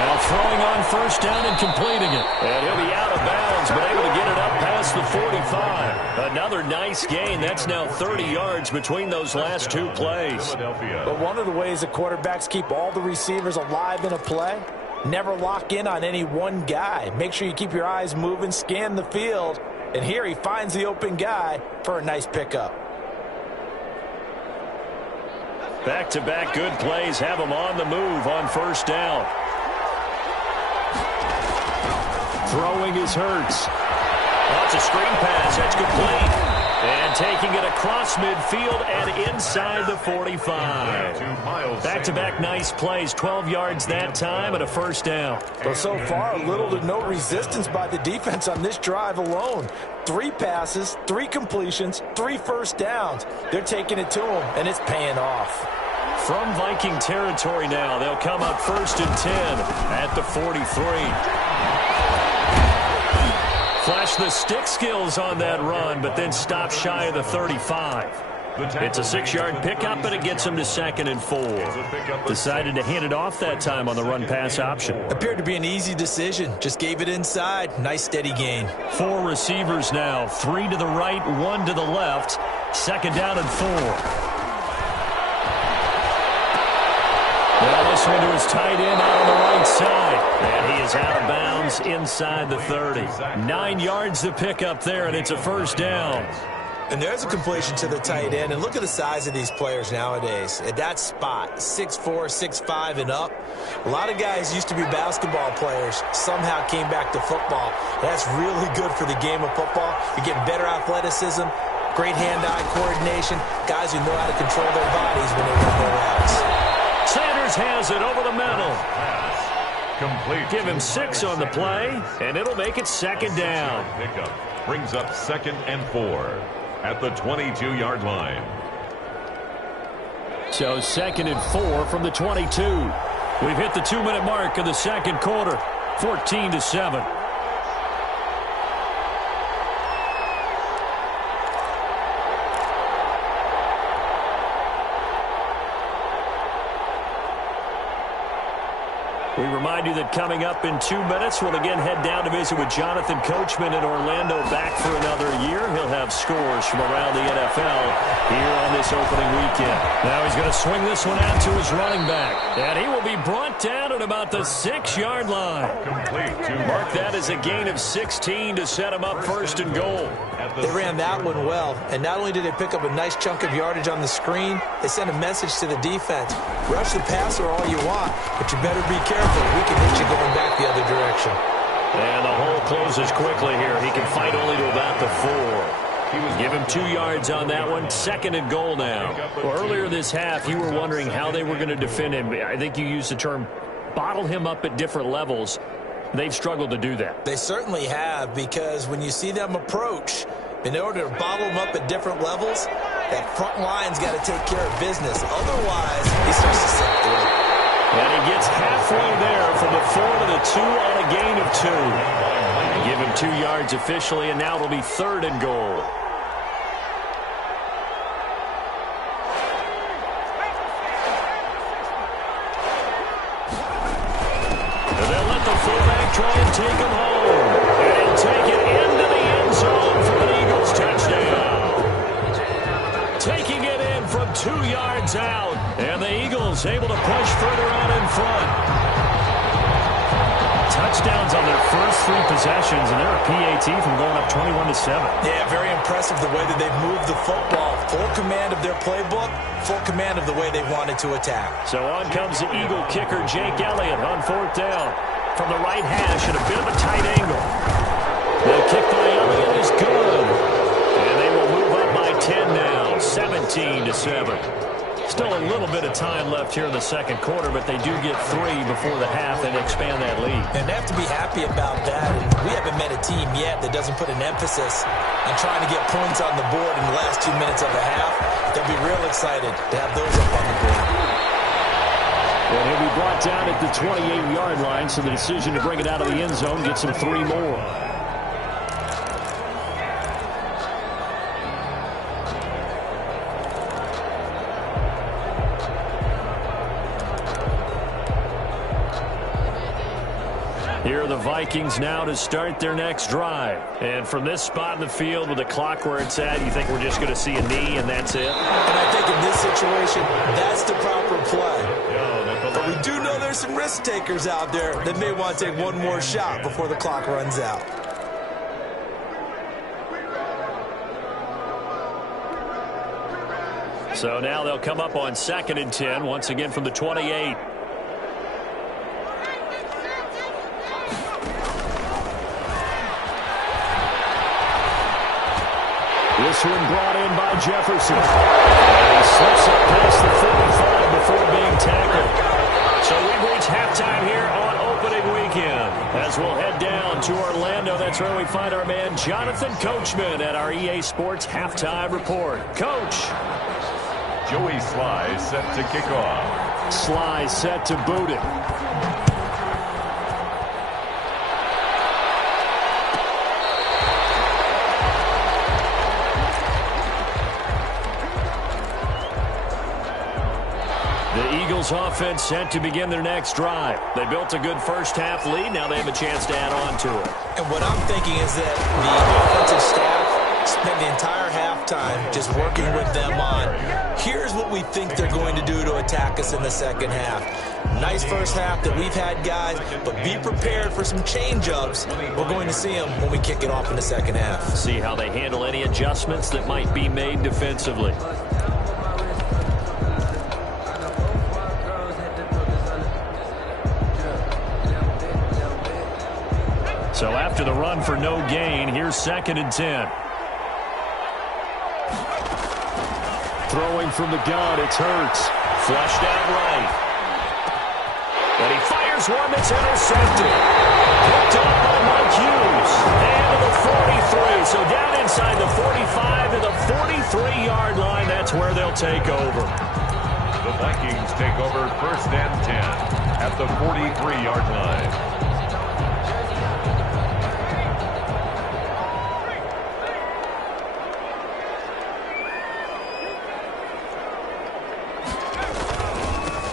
Now throwing on first down and completing it. And he'll be out of bounds, but able to get it up past the 45. Another nice gain. That's now 30 yards between those last two plays. But one of the ways the quarterbacks keep all the receivers alive in a play, never lock in on any one guy. Make sure you keep your eyes moving, scan the field. And here he finds the open guy for a nice pickup. Back-to-back good plays have him on the move on first down. Throwing is Hurts. That's a screen pass. That's complete. And taking it across midfield and inside the 45. Back-to-back nice plays. 12 yards that time and a first down. Well, so far, little to no resistance by the defense on this drive alone. 3 passes, 3 completions, 3 first downs. They're taking it to him, and it's paying off. From Viking territory now, they'll come up 1st and 10 at the 43. Flash the stick skills on that run, but then stop shy of the 35. It's a 6-yard pickup, but it gets him to 2nd and 4. Decided to hand it off that time on the run-pass option. Appeared to be an easy decision. Just gave it inside. Nice steady gain. 4 receivers now. 3 to the right, 1 to the left. 2nd down and 4. Now this one to his tight end out on the right side. And he is out of bounds inside the 30. 9 yards to pick up there, and it's a first down. And there's a completion to the tight end. And look at the size of these players nowadays. At that spot, 6'4", 6'5", and up. A lot of guys used to be basketball players, somehow came back to football. That's really good for the game of football. You're getting better athleticism, great hand-eye coordination, guys who know how to control their bodies when they run their routes. Sanders has it over the middle. Complete. Give him 6 on the play, and it'll make it 2nd down. Pickup brings up 2nd and 4 at the 22-yard line. So 2nd and 4 from the 22. We've hit the 2-minute mark of the second quarter. 14-7. We remind you that coming up in 2 minutes, we'll again head down to visit with Jonathan Coachman in Orlando, back for another year. He'll have scores from around the NFL here on this opening weekend. Now he's going to swing this one out to his running back. And he will be brought down at about the 6-yard line. Complete. Mark that as a gain of 16 to set him up 1st and goal. They ran that one well, and not only did they pick up a nice chunk of yardage on the screen, they sent a message to the defense. Rush the passer all you want, but you better be careful. We can hit you going back the other direction. And the hole closes quickly here. He can fight only to about the 4. Give him 2 yards on that one. 2nd and goal now. Well, earlier this half, you were wondering how they were going to defend him. I think you used the term bottle him up at different levels. They've struggled to do that. They certainly have, because when you see them approach, in order to bottle them up at different levels, that front line's got to take care of business. Otherwise, he starts to set through. And he gets halfway there from the 4 to the 2 on a gain of 2. Give him 2 yards officially, and now it'll be 3rd and goal. And they'll let the fullback try and take him home. And he'll take it into the end zone for an Eagles touchdown. Taking it in from 2 yards out. And the Eagles able to push further out in front. Touchdowns on their first 3 possessions, and they're a PAT from going up 21-7. Yeah, very impressive the way that they've moved the football. Full command of their playbook, full command of the way they wanted to attack. So on comes the Eagle kicker, Jake Elliott, on 4th down. From the right hash at a bit of a tight angle. The kick by Elliott is good. And they will move up by 10 now, 17-7. Still a little bit of time left here in the second quarter, but they do get 3 before the half and expand that lead. And they have to be happy about that. And we haven't met a team yet that doesn't put an emphasis on trying to get points on the board in the last 2 minutes of the half. They'll be real excited to have those up on the board. And he'll be brought down at the 28-yard line, so the decision to bring it out of the end zone gets him 3 more. Here are the Vikings now to start their next drive. And from this spot in the field with the clock where it's at, you think we're just going to see a knee and that's it? And I think in this situation, that's the proper play. But we do know there's some risk takers out there that may want to take one more shot before the clock runs out. So now they'll come up on 2nd and 10, once again from the 28. This one brought in by Jefferson. And he slips up past the 45 before being tackled. So we've reached halftime here on opening weekend. As we'll head down to Orlando, that's where we find our man Jonathan Coachman at our EA Sports Halftime Report. Coach. Joey Sly set to kick off. Sly set to boot it. The Eagles offense set to begin their next drive. They built a good first half lead. Now they have a chance to add on to it. And what I'm thinking is that the offensive staff spent the entire halftime just working with them on, here's what we think they're going to do to attack us in the second half. Nice first half that we've had, guys, but be prepared for some change-ups. We're going to see them when we kick it off in the second half. See how they handle any adjustments that might be made defensively. So after the run for no gain, here's 2nd and 10. Throwing from the gun, it's Hurts. Flushed out right. And he fires one that's intercepted. Picked up by Mike Hughes. And to the 43. So down inside the 45 to the 43-yard line. That's where they'll take over. The Vikings take over 1st and 10 at the 43-yard line.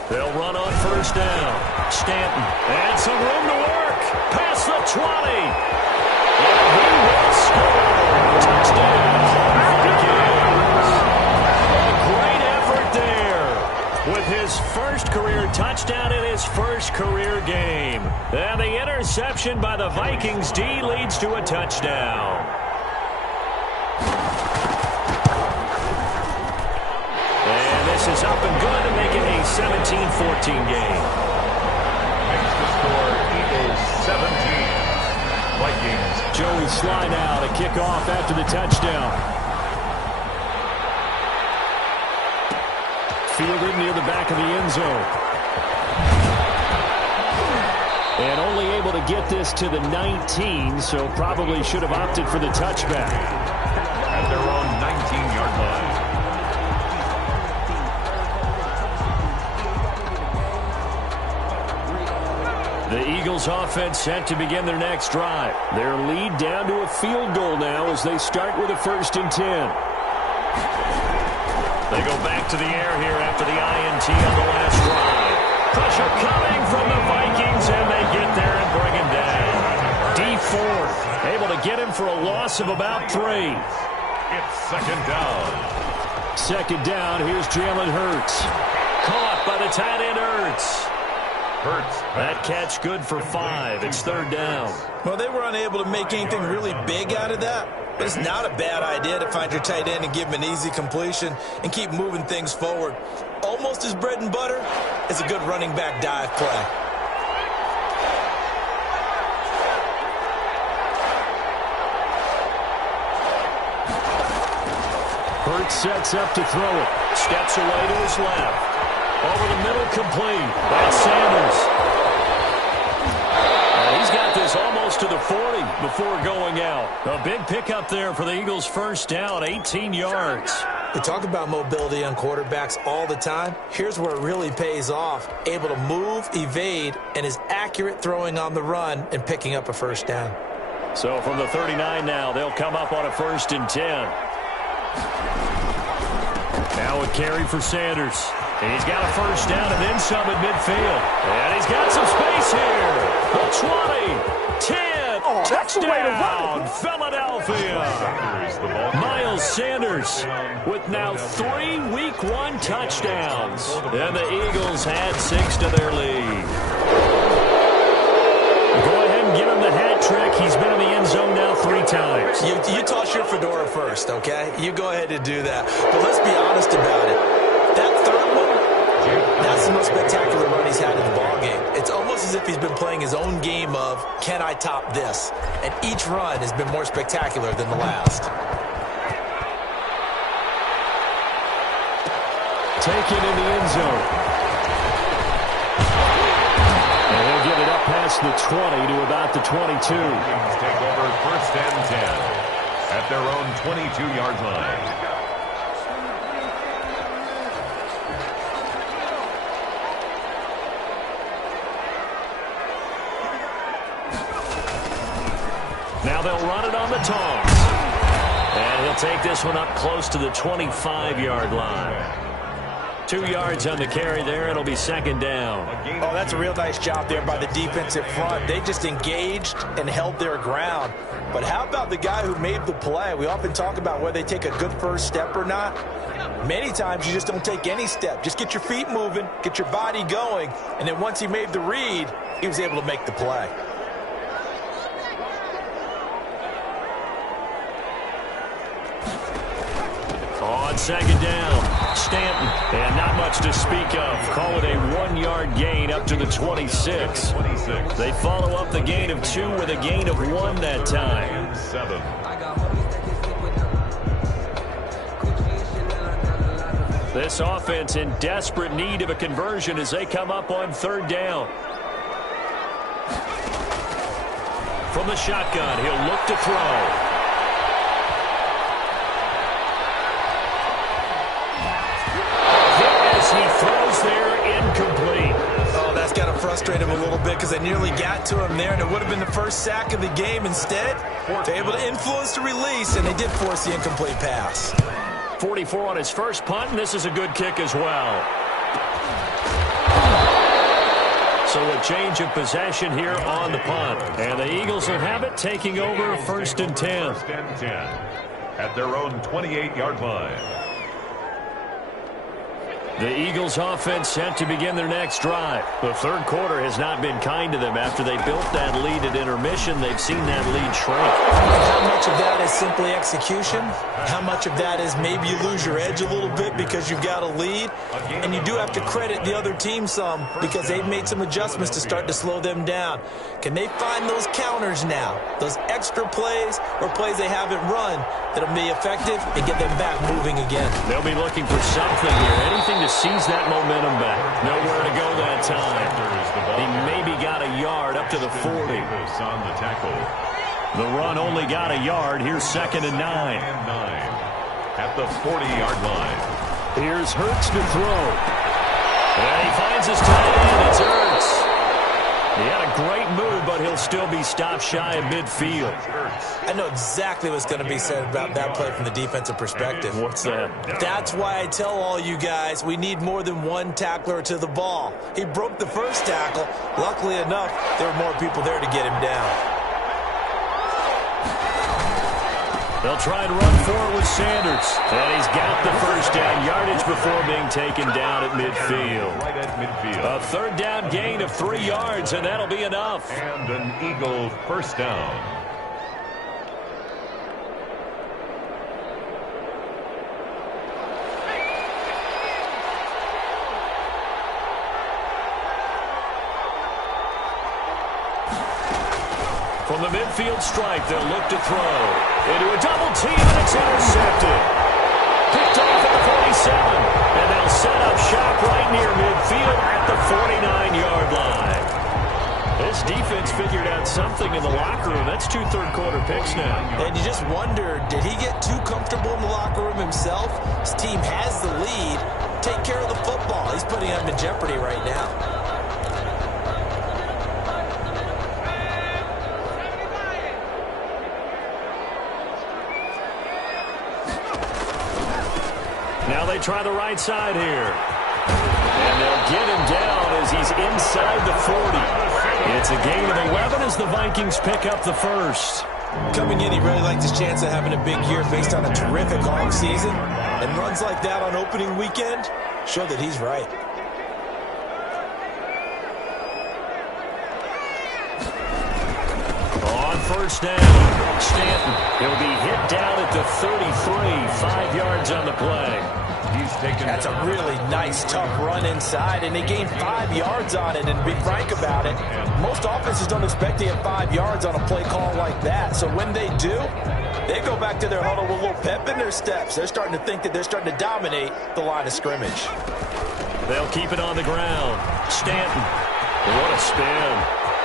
They'll run on 1st down. Stanton. And some room to work. Past the 20. And he will score. Touchdown. Vikings. A great effort there. With his first career touchdown in his first career game. And the interception by the Vikings D leads to a touchdown. Is up and good to make it a 17-14 game. Makes the score equals 17. Vikings. Joey Sly now to kick off after the touchdown. Fielded near the back of the end zone. And only able to get this to the 19, so probably should have opted for the touchback. At their own 19-yard line. The Eagles offense set to begin their next drive. Their lead down to a field goal now as they start with a 1st and 10. They go back to the air here after the INT on the last drive. Pressure coming from the Vikings, and they get there and bring him down. D4 able to get him for a loss of about 3. It's 2nd down. 2nd down, here's Jalen Hurts. Caught by the tight end Hurts. That catch good for 5. It's 3rd down. Well, they were unable to make anything really big out of that. But it's not a bad idea to find your tight end and give him an easy completion and keep moving things forward. Almost as bread and butter as a good running back dive play. Hurts sets up to throw it. Steps away to his left. Over the middle, complete. That's Sanders. And he's got this almost to the 40 before going out. A big pickup there for the Eagles' 1st down, 18 yards. We talk about mobility on quarterbacks all the time. Here's where it really pays off. Able to move, evade, and is accurate throwing on the run and picking up a 1st down. So from the 39 now, they'll come up on a 1st and 10. Now a carry for Sanders. And he's got a 1st down and then some at midfield. And he's got some space here. The 20. 10. Touchdown, Philadelphia. Miles Sanders with now 3 Week 1 touchdowns. And the Eagles had 6 to their lead. Go ahead and give him the hat trick. He's been in the end zone now 3 times. You toss your fedora first, okay? You go ahead and do that. But let's be honest about it. That third one, that's the most spectacular run he's had in the ballgame. It's almost as if he's been playing his own game of, can I top this? And each run has been more spectacular than the last. Taken in the end zone. And he'll get it up past the 20 to about the 22. Take over first and 10 at their own 22-yard line. Now they'll run it on the toss. And he'll take this one up close to the 25-yard line. 2 yards on the carry there. It'll be second down. Oh, that's a real nice job there by the defensive front. They just engaged and held their ground. But how about the guy who made the play? We often talk about whether they take a good first step or not. Many times you just don't take any step. Just get your feet moving, get your body going, and then once he made the read, he was able to make the play. On second down, Stanton, and not much to speak of. Call it a 1-yard gain up to the 26. They follow up the gain of 2 with a gain of 1 that time. 7. This offense in desperate need of a conversion as they come up on third down. From the shotgun, he'll look to throw. He throws there, incomplete. Oh, that's got to frustrate him a little bit because they nearly got to him there, and it would have been the first sack of the game. Instead, they're able to influence the release, and they did force the incomplete pass. 44 on his first punt, and this is a good kick as well. So a change of possession here on the punt. And the Eagles will have it, taking over first and 10. First and 10 at their own 28-yard line. The Eagles offense set to begin their next drive. The third quarter has not been kind to them. After they built that lead at intermission, they've seen that lead shrink. How much of that is simply execution? How much of that is maybe you lose your edge a little bit because you've got a lead? And you do have to credit the other team some because they've made some adjustments to start to slow them down. Can they find those counters now, those extra plays or plays they haven't run that'll be effective and get them back moving again? They'll be looking for something here, anything to seize that momentum back. Nowhere to go that time. He maybe got a yard up to the 40. On the tackle. The run only got a yard. Here's second and 9. At the 40-yard line. Here's Hurts to throw. And he finds his tight end. It's Hurts. He had a great move, but he'll still be stopped shy of midfield. I know exactly what's going to be said about that play from the defensive perspective. What's that? That's why I tell all you guys we need more than one tackler to the ball. He broke the first tackle. Luckily enough, there were more people there to get him down. They'll try and run forward with Sanders. And he's got the first down yardage before being taken down at midfield. Right at midfield. A third down gain of 3 yards, and that'll be enough. And an Eagle first down. From the midfield stripe, they'll look to throw. Into a double team, and it's intercepted. Picked off at the 47. And they'll set up shop right near midfield at the 49-yard line. This defense figured out something in the locker room. That's 2 third-quarter picks now. And you just wonder, did he get too comfortable in the locker room himself? His team has the lead. Take care of the football. He's putting them in jeopardy right now. Now they try the right side here. And they'll get him down as he's inside the 40. It's It's a gain of 11 as the Vikings pick up the first. Coming in, he really liked his chance of having a big year based on a terrific Hog season. And runs like that on opening weekend show that he's right. On first down, Stanton. He'll be hit down at the 33, 5 yards on the play. That's a really nice, tough run inside, and they gained 5 yards on it. And to be frank about it, most offenses don't expect to get 5 yards on a play call like that. So when they do, they go back to their huddle with a little pep in their steps. They're starting to think that they're starting to dominate the line of scrimmage. They'll keep it on the ground. Stanton. What a spin.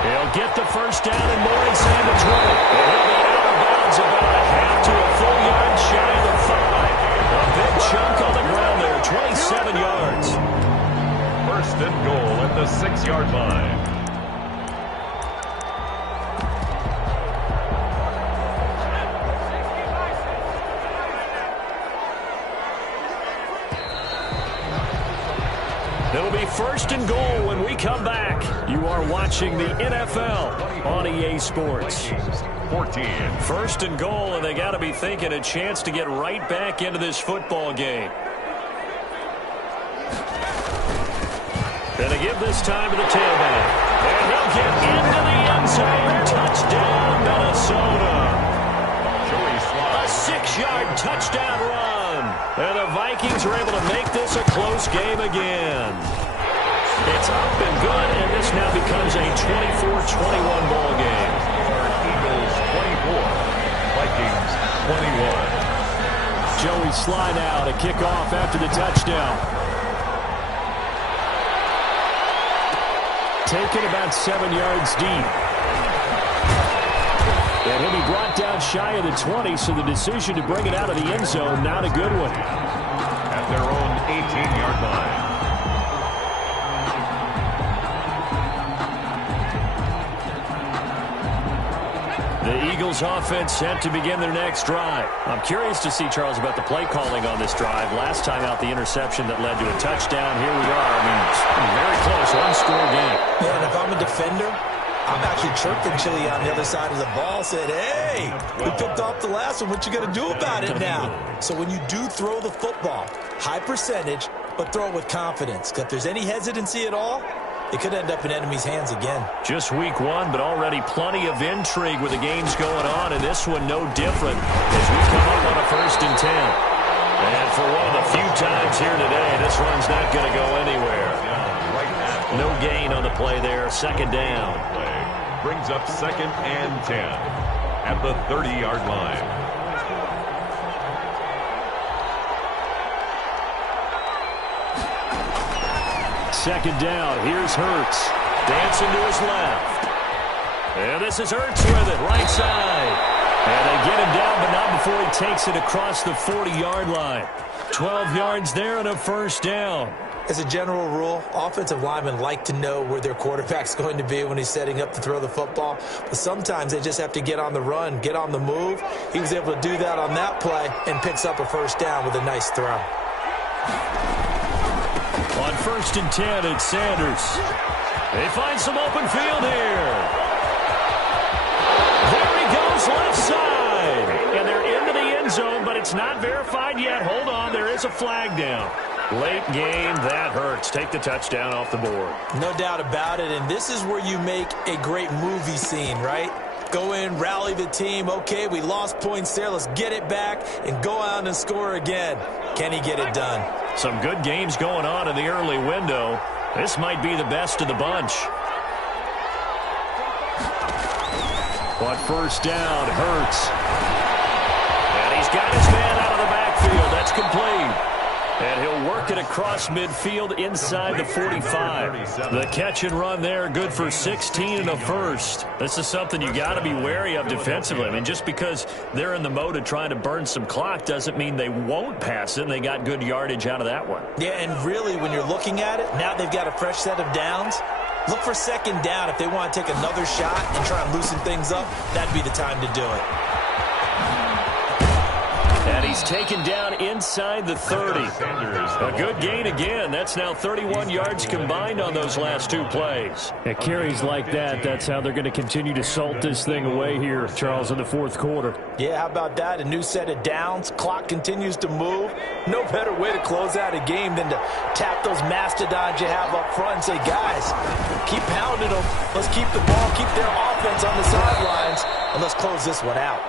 He'll get the first down and more inside the 20. And he'll be out of bounds about a half to a full yard shy of 5. A big chunk on the ground there, 27 yards. First and goal at the 6-yard line. It'll be first and goal when we come back. You are watching the NFL on EA Sports. 14. First and goal, and they got to be thinking a chance to get right back into this football game. Gonna give this time to the tailback. And they'll get into the end zone. Touchdown, Minnesota. A 6-yard touchdown run. And the Vikings are able to make this a close game again. It's up and good, and this now becomes a 24-21 ball game. Eagles 24, Vikings 21. Joey Sly now to kick off after the touchdown. Taken about 7 yards deep. And he'll be brought down shy of the 20, so the decision to bring it out of the end zone, not a good one. At their own 18-yard line. The Eagles offense set to begin their next drive. I'm curious to see, Charles, about the play calling on this drive. Last time out, the interception that led to a touchdown. Here we are. I mean, very close, one-score game. Yeah, and if I'm a defender, I'm actually chirping Chili on the other side of the ball, said, hey, we picked off the last one. What you going to do about it now? So when you do throw the football, high percentage, but throw it with confidence. Because if there's any hesitancy at all, it could end up in enemy's hands again. Just week 1, but already plenty of intrigue with the games going on, and this one no different as we come up on a 1st and 10. And for one of the few times here today, this one's not going to go anywhere. No gain on the play there, 2nd down. Brings up 2nd and 10 at the 30-yard line. Second down. Here's Hurts. Dancing to his left. And this is Hurts with it. Right side. And they get him down, but not before he takes it across the 40-yard line. 12 yards there and a 1st down. As a general rule, offensive linemen like to know where their quarterback's going to be when he's setting up to throw the football. But sometimes they just have to get on the run, get on the move. He was able to do that on that play and picks up a 1st down with a nice throw. On 1st and 10, it's Sanders. They find some open field here. There he goes, left side. And they're into the end zone, but it's not verified yet. Hold on, there is a flag down. Late game, that hurts. Take the touchdown off the board. No doubt about it, and this is where you make a great movie scene, right? Go in, rally the team. Okay, we lost points there. Let's get it back and go out and score again. Can he get it done? Some good games going on in the early window. This might be the best of the bunch. But 1st down, Hurts. And he's got his man out of the backfield. That's complete. And he'll work it across midfield inside the 45. The catch and run there, good for 16 and a 1st. This is something you got to be wary of defensively. I mean, just because they're in the mode of trying to burn some clock doesn't mean they won't pass it, and they got good yardage out of that one. Yeah, and really, when you're looking at it, now they've got a fresh set of downs. Look for 2nd down. If they want to take another shot and try and loosen things up, that'd be the time to do it. And he's taken down inside the 30. A good gain again. That's now 31 yards combined on those last two plays. At carries like that, that's how they're going to continue to salt this thing away here, Charles, in the fourth quarter. Yeah, how about that? A new set of downs. Clock continues to move. No better way to close out a game than to tap those mastodons you have up front and say, guys, keep pounding them. Let's keep the ball, keep their offense on the sidelines, and let's close this one out.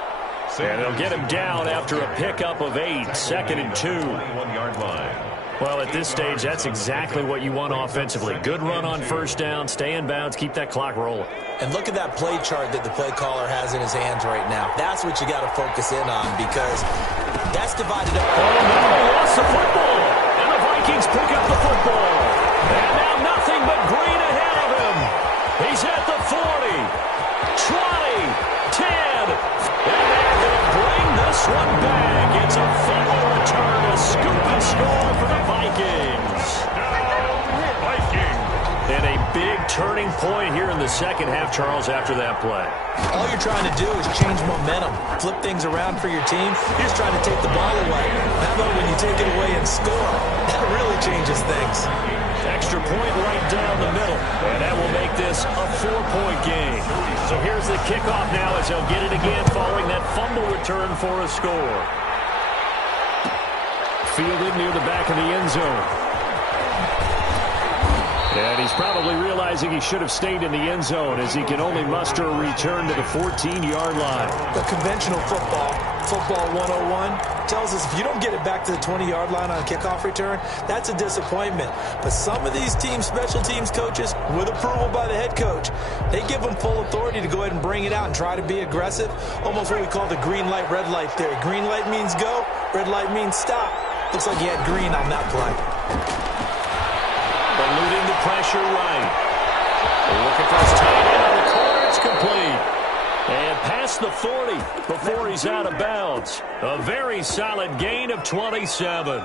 And they'll get him down after a pickup of 8, 2nd and 2. 21-yard line. Well, at this stage, that's exactly what you want offensively. Good run on first down, stay in bounds, keep that clock rolling. And look at that play chart that the play caller has in his hands right now. That's what you got to focus in on, because that's divided up. Oh, no, he lost the football. And the Vikings pick up the football. And now nothing but green ahead of him. He's at the 40, 20, 10. And they're going to bring this one back. It's a fumble return, a scoop and score for the Vikings. And a big turning point here in the second half, Charles, after that play. All you're trying to do is change momentum, flip things around for your team. You're just trying to take the ball away. How about when you take it away and score? That really changes things. Extra point right down the middle. And that will make this a 4-point game. So here's the kickoff now as they'll get it again following that fumble return for a score. Fielded near the back of the end zone. And he's probably realizing he should have stayed in the end zone as he can only muster a return to the 14-yard line. The conventional football 101, tells us if you don't get it back to the 20-yard line on a kickoff return, that's a disappointment. But some of these special teams coaches, with approval by the head coach, they give them full authority to go ahead and bring it out and try to be aggressive, almost what we call the green light, red light theory. Green light means go, red light means stop. Looks like he had green on that play. Eluding the pressure right. Looking for his tight end on the corner. It's complete. And past the 40 before he's out of bounds. A very solid gain of 27.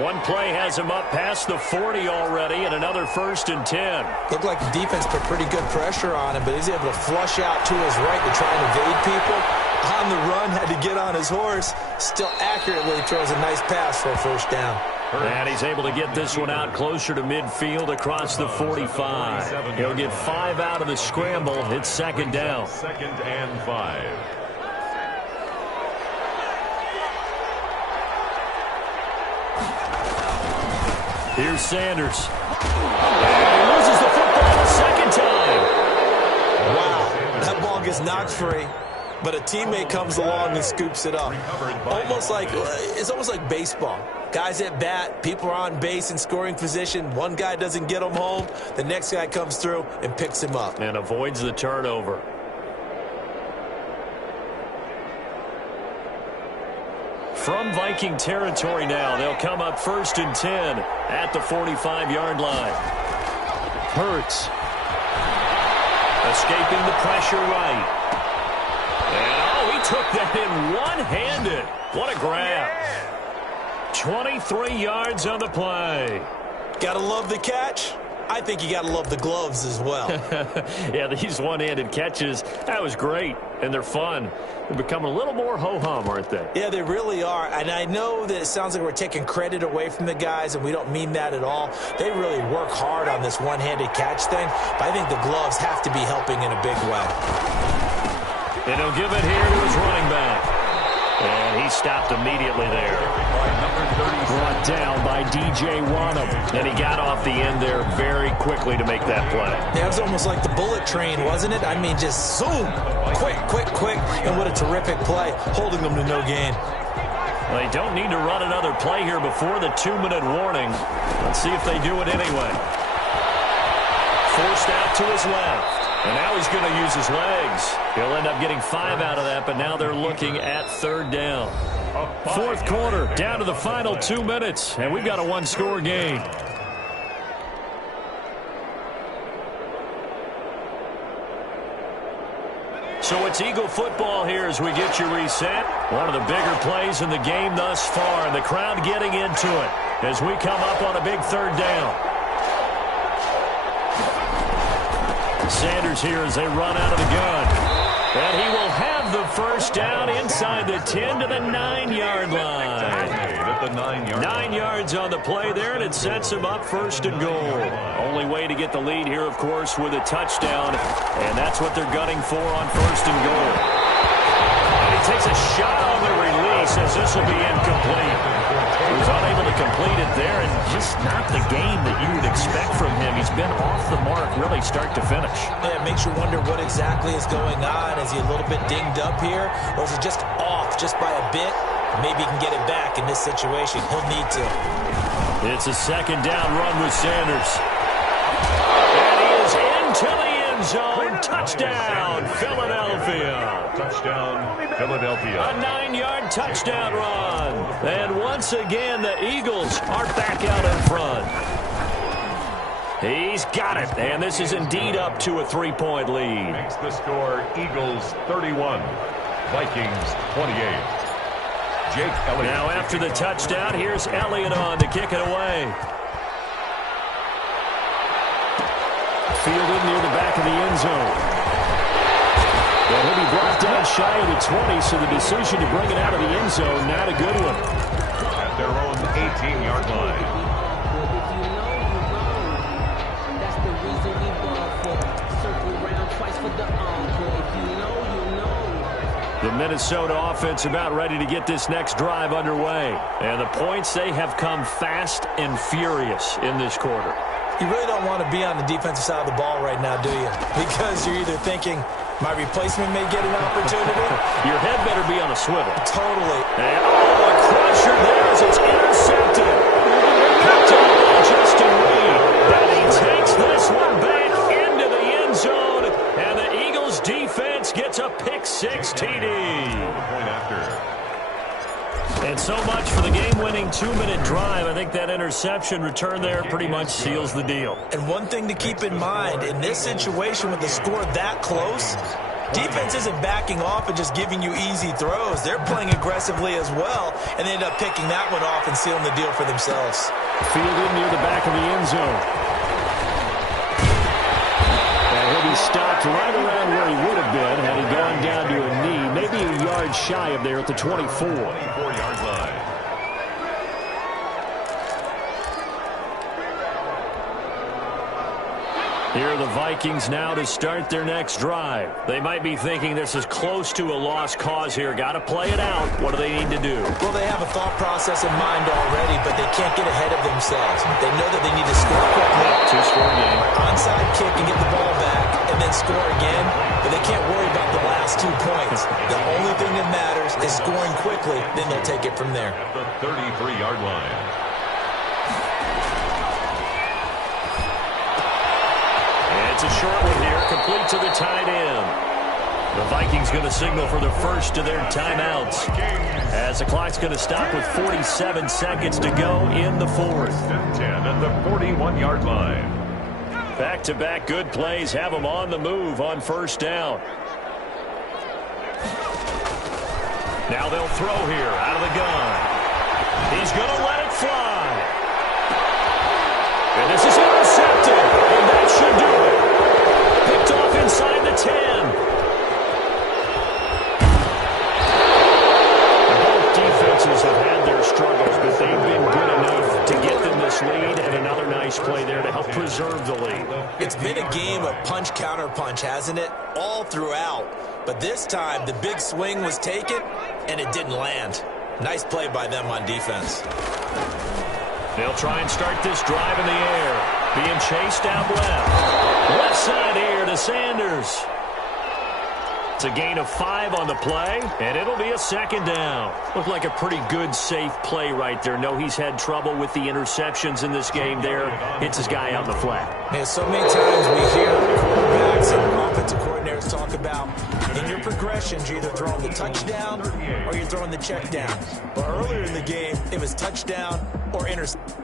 One play has him up past the 40 already, and another 1st and 10. Looked like the defense put pretty good pressure on him, but he's able to flush out to his right to try and evade people. On the run, had to get on his horse. Still accurately throws a nice pass for a first down. And he's able to get this one out closer to midfield across the 45. He'll get 5 out of the scramble. It's 2nd down. 2nd and 5. Here's Sanders. And he loses the football the second time. Wow, that ball gets knocked free, but a teammate comes along and scoops it up. It's almost like baseball. Guys at bat, people are on base in scoring position. One guy doesn't get him home. The next guy comes through and picks him up. And avoids the turnover. From Viking territory now, they'll come up 1st and 10 at the 45-yard line. Hurts. Escaping the pressure right. And, he took that in one-handed. What a grab. 23 yards on the play. Gotta love the catch. I think you gotta love the gloves as well. Yeah, these one-handed catches, that was great, and they're fun. They're becoming a little more ho-hum, aren't they? Yeah, they really are. And I know that it sounds like we're taking credit away from the guys, and we don't mean that at all. They really work hard on this one-handed catch thing, but I think the gloves have to be helping in a big way. And he'll give it here to his running back. And he stopped immediately there. Brought down by D.J. Wonnum. And he got off the end there very quickly to make that play. Yeah, it was almost like the bullet train, wasn't it? I mean, just zoom. Quick. And what a terrific play, holding them to no gain. They don't need to run another play here before the 2-minute warning. Let's see if they do it anyway. Forced out to his left. And now he's going to use his legs. He'll end up getting 5 out of that, but now they're looking at 3rd down. 4th quarter, down to the final 2 minutes, and we've got a 1-score game. So it's Eagle football here as we get you reset. One of the bigger plays in the game thus far, and the crowd getting into it as we come up on a big 3rd down. Sanders here as they run out of the gun. And he will have the first down inside the 10 to the 9-yard line. At the 9-yard 9 yards on the play there, and it sets him up first and goal. Only way to get the lead here, of course, with a touchdown, and that's what they're gunning for on first and goal. And he takes a shot on the release as this will be incomplete. He was unable to complete it there, and just not the game that you would expect from him. He's been off the mark really start to finish. Yeah, it makes you wonder what exactly is going on. Is he a little bit dinged up here, or is it just off just by a bit? Maybe he can get it back in this situation. He'll need to. It's a second down run with Sanders. And he is into the end zone. Touchdown, Philadelphia. Touchdown, Philadelphia. A 9-yard touchdown run. And once again, the Eagles are back out in front. He's got it. And this is indeed up to a 3-point lead. Makes the score Eagles 31, Vikings 28. Jake Elliott. Now after the touchdown, here's Elliott on to kick it away. Fielded near the back of the end zone. And he'll be brought down shy of the 20, so the decision to bring it out of the end zone, not a good one. At their own 18-yard line. The Minnesota offense about ready to get this next drive underway. And the points, they have come fast and furious in this quarter. You really don't want to be on the defensive side of the ball right now, do you? Because you're either thinking, my replacement may get an opportunity. Your head better be on a swivel. Totally. And, oh, a crusher there as it's intercepted. Picked up by Justin Reed. And he takes this one back into the end zone. And the Eagles defense gets a pick-6 TD. Point after. And so much for the game-winning 2-minute drive. I think that interception return there pretty much seals the deal. And one thing to keep in mind, in this situation with the score that close, defense isn't backing off and just giving you easy throws. They're playing aggressively as well, and they end up picking that one off and sealing the deal for themselves. Fielded near the back of the end zone. And he'll be stopped right around where he would have been had he gone down to a knee, maybe a yard shy of there at the 24. 24-yard line. Here are the Vikings now to start their next drive. They might be thinking this is close to a lost cause here. Got to play it out. What do they need to do? Well, they have a thought process in mind already, but they can't get ahead of themselves. They know that they need to score quickly. Two-score game. Onside kick and get the ball back, and then score again. But they can't worry about the last 2 points. The only thing that matters is scoring quickly. Then they'll take it from there. At the 33-yard line. It's a short one here, complete to the tight end. The Vikings going to signal for the first of their timeouts, as the clock's going to stop with 47 seconds to go in the fourth. 10 at the 41-yard line. Back-to-back good plays have them on the move on first down. Now they'll throw here out of the gun. He's going to let it fly. And this is intercepted, and that should do it. Picked off inside the 10. Both defenses have had their struggles, but they've been good enough to get them this lead, and another nice play there to help preserve the lead. It's been a game of punch-counter-punch, hasn't it? All throughout. But this time, the big swing was taken, and it didn't land. Nice play by them on defense. They'll try and start this drive in the air. Being chased out left. Left side here to Sanders. It's a gain of 5 on the play, and it'll be a second down. Looked like a pretty good, safe play right there. No, he's had trouble with the interceptions in this game there. Hits his guy out in the flat. Man, so many times we hear quarterbacks and offensive coordinators talk about in your progressions, you're either throwing the touchdown or you're throwing the check down. But earlier in the game, it was touchdown or interception.